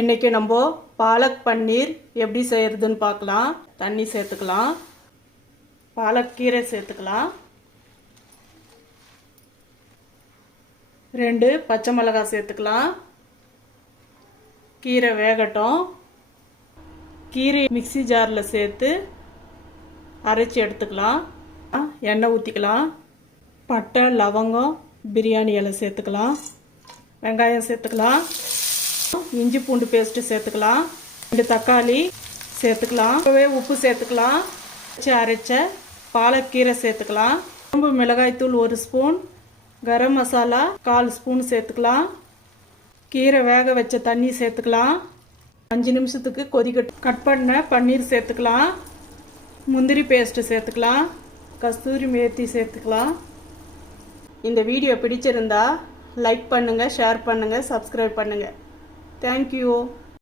இன்றைக்கி நம்ம பாலக் பன்னீர் எப்படி செய்கிறதுன்னு பார்க்கலாம். தண்ணி சேர்த்துக்கலாம், பாலக் கீரை சேர்த்துக்கலாம், 2 பச்சை மிளகாய் சேர்த்துக்கலாம். கீரை வேகட்டும். கீரை மிக்ஸி ஜாரில் சேர்த்து அரைச்சி எடுத்துக்கலாம். எண்ணெய் ஊற்றிக்கலாம். பட்டை, லவங்கம், பிரியாணி இலை சேர்த்துக்கலாம். வெங்காயம் சேர்த்துக்கலாம். இஞ்சி பூண்டு பேஸ்ட்டு சேர்த்துக்கலாம். 2 தக்காளி சேர்த்துக்கலாம். உப்பு சேர்த்துக்கலாம். அரைச்ச பாலக்கீரை சேர்த்துக்கலாம். குழம்பு மிளகாய்த்தூள் 1 ஸ்பூன், கரம் மசாலா 1/4 ஸ்பூன் சேர்த்துக்கலாம். கீரை வேக வச்ச தண்ணி சேர்த்துக்கலாம். 5 நிமிஷத்துக்கு கொதிக்கட்டும். கட் பண்ண பன்னீர் சேர்த்துக்கலாம். முந்திரி பேஸ்ட்டு சேர்த்துக்கலாம். கஸ்தூரி மேத்தி சேர்த்துக்கலாம். இந்த வீடியோ பிடிச்சிருந்தா லைக் பண்ணுங்கள், ஷேர் பண்ணுங்கள், சப்ஸ்கிரைப் பண்ணுங்கள். Thank you.